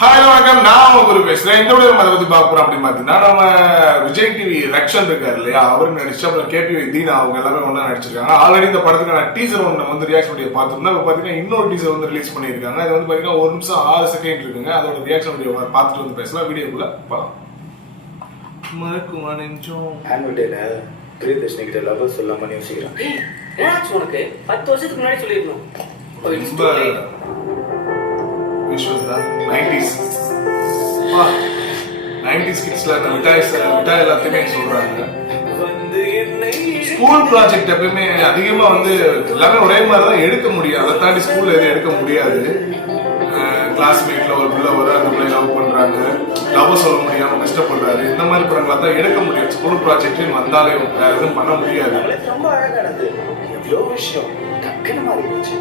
Hi வணக்கம், நான் ஒரு பேசுறேன். இந்த விட அதை பத்தி பார்க்க அப்படின்னு பாத்தீங்கன்னா, நம்ம விஜய் டிவி ரக்ஷன் இருக்காரு இல்லையா, அவரு நடிச்சு அப்புறம் கேபி தீனா அவங்க எல்லாமே ஒன்னா நடிச்சிருக்காங்க. ஆல்ரெடி இந்த படத்துக்கான டீசர் ஒன்று நம்ம வந்து ரியாக்ஷன் வீடியோ பார்த்தோம்னா, இப்போ பாத்தீங்கன்னா இன்னொரு டீசர் வந்து ரிலீஸ் பண்ணியிருக்காங்க. அது வந்து பாத்தீங்கன்னா 1 நிமிஷம் 6 செகண்ட் இருக்குங்க. அதோட ரியாக்ஷன் வீடியோ பார்த்துட்டு வந்து பேசலாம். வீடியோக்குள்ள போலாம். மறக்குமா நெஞ்சம் ஆன்வல்டேல பிரியதர்ஷினி கிட்ட லவ் சொல்லாம யோசிக்கிறான். ஏனாச்சு உனக்கு 10 வருஷத்துக்கு முன்னாடி சொல்லிருக்கணும். ரொம்ப விஷுவல்ஸ் தான் 90s கிட்ஸ்ல அந்த மிட்டாய் எல்லாத்தையுமே சொல்றாங்க. ஸ்கூல் ப்ராஜெக்ட் எப்பயுமே அதிகமா வந்து எல்லாமே ஒரே மாதிரி தான் எடுக்க முடியும். அதை தாண்டி ஸ்கூல்ல எதுவும் எடுக்க முடியாது. கிளாஸ்மேட்ல ஒரு பிள்ளை வர அந்த பிள்ளை லவ் பண்றாங்க, லவ் சொல்ல முடியாம கஷ்டப்படுறாரு, இந்த மாதிரி படங்களை தான் எடுக்க முடியும். ஸ்கூல் ப்ராஜெக்ட் வந்தாலே வேற எதுவும் பண்ண முடியாது. ரொம்ப அழகானது, எவ்வளோ விஷயம் டக்குனு மாறிடுச்சு.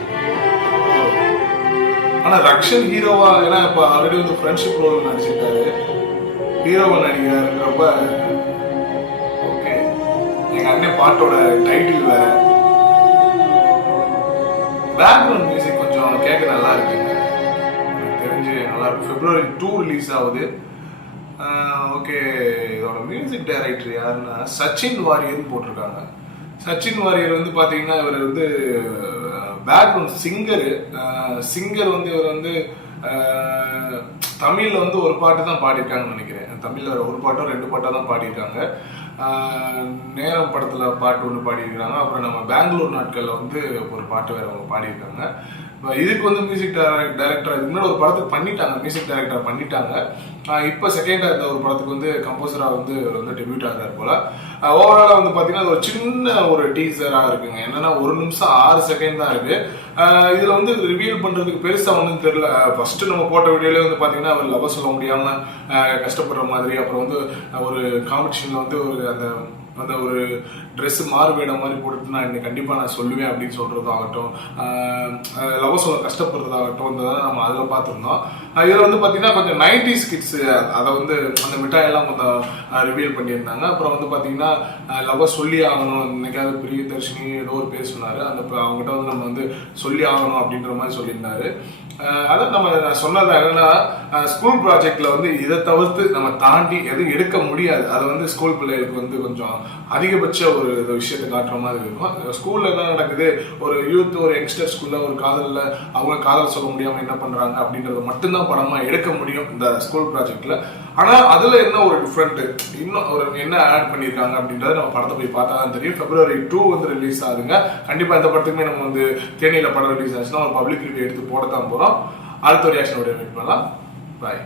ஆனா ரக்ஷன் ஹீரோவா, ஏன்னா இப்ப ஆல்ரெடி வந்து ஃப்ரெண்ட்ஷிப் ரோல் நடிச்சிருக்காரு, ஹீரோவா நடிக்கிறப்ப ஓகே. எங்க அண்ணன் பாட்டோட டைட்டில் வேற, பேக்ரவுண்ட் மியூசிக் கொஞ்சம் கேட்க நல்லா இருக்குங்க, எனக்கு தெரிஞ்சு நல்லா இருக்கு. February 2 ரிலீஸ் ஆகுது. ஓகே, இதோட மியூசிக் டைரக்டர் யாருன்னா சச்சின் வாரியர்னு போட்டிருக்காங்க. சச்சின் வாரியர் வந்து பாத்தீங்கன்னா இவர் வந்து பேக்ரவுண்ட் சிங்கர் வந்து இவர் வந்து தமிழ்ல வந்து ஒரு பாட்டு தான் பாடியிருக்காங்கன்னு நினைக்கிறேன். தமிழ்ல ஒரு பாட்டோ 2 பாட்டோ தான் பாடியிருக்காங்க. நேரம் படத்துல பாட்டு ஒன்று பாடியிருக்காங்க. அப்புறம் நம்ம பெங்களூர் நாட்கள்ல வந்து ஒரு பாட்டு வேற அவங்க பாடியிருக்காங்க. இதுக்கு வந்து மியூசிக் டைரக்டர் இதுக்கு முன்னாடி ஒரு படத்துக்கு பண்ணிட்டாங்க, மியூசிக் டைரக்டர் பண்ணிட்டாங்க. இப்போ செகண்டா இந்த ஒரு படத்துக்கு வந்து கம்போசரா வந்து டெபியூட் ஆகிறாரு போல. ஓவராலா வந்து பாத்தீங்கன்னா அது ஒரு சின்ன ஒரு டீசரா இருக்குங்க. என்னன்னா 1 நிமிஷம் 6 செகண்ட் தான் இருக்கு. இதுல வந்து ரிவீல் பண்றதுக்கு பெருசா ஒன்றும் தெரியல. ஃபர்ஸ்ட் நம்ம போட்ட வீடியோல வந்து பாத்தீங்கன்னா அவர் லவ் சொல்ல முடியாம கஷ்டப்படுற மாதிரி, அப்புறம் வந்து ஒரு காம்படிஷன்ல வந்து ஒரு அந்த ஒரு ட்ரெஸ் மாறுவேடம் மாதிரி போட்டுட்டு நான் இன்னைக்கு கண்டிப்பாக நான் சொல்லுவேன் அப்படின்னு சொல்றதாகட்டும், லவ் சொல்ல கஷ்டப்படுறதாகட்டும், இந்த நம்ம அதில் பார்த்துருந்தோம். இதில் வந்து பார்த்தீங்கன்னா கொஞ்சம் 90s கிட்ஸ் அதை வந்து அந்த மிட்டாயெல்லாம் கொஞ்சம் ரிவீல் பண்ணியிருந்தாங்க. அப்புறம் வந்து பார்த்தீங்கன்னா லவ் சொல்லி ஆகணும், இன்னைக்காவது பிரியதர்ஷினி ஏதோ ஒரு பேர் சொன்னார், அந்த அவங்ககிட்ட வந்து நம்ம வந்து சொல்லி ஆகணும் அப்படின்ற மாதிரி சொல்லியிருந்தாரு. அதான் நான் சொன்னது என்னன்னா, ஸ்கூல் ப்ராஜெக்ட்ல வந்து இதை தவிர்த்து நம்ம தாண்டி எதுவும் எடுக்க முடியாது. அதை வந்து ஸ்கூல் பிள்ளைகளுக்கு வந்து கொஞ்சம் அதிகபட்ச ஒரு விஷயத்தை காட்டுற மாதிரி இருக்கும். ஸ்கூல்ல என்ன நடக்குது, ஒரு யூத் ஒரு யங்ஸ்டர் ஸ்கூல்ல ஒரு காதல்ல அவங்க காதல் சொல்ல முடியாம என்ன பண்றாங்க அப்படின்றத மட்டும்தான் படமா எடுக்க முடியும் இந்த ஸ்கூல் ப்ராஜெக்ட்ல. ஆனா அதுல என்ன ஒரு டிஃப்ரெண்ட், இன்னும் ஒரு என்ன ஆட் பண்ணிருக்காங்க அப்படின்றத நம்ம படத்தை போய் பார்த்தா தான் தெரியும். February 2 வந்து ரிலீஸ் ஆகுதுங்க. கண்டிப்பா இந்த படத்துக்குமே நம்ம வந்து தேனியில படம் ரிலீஸ் ஆச்சுன்னா ஒரு பப்ளிக் ரிவ்யூ எடுத்து போடத்தான் போறோம். அடுத்த ரியாக்ஷன் வீடியோ வெயிட் பண்ணலாம். பாய்.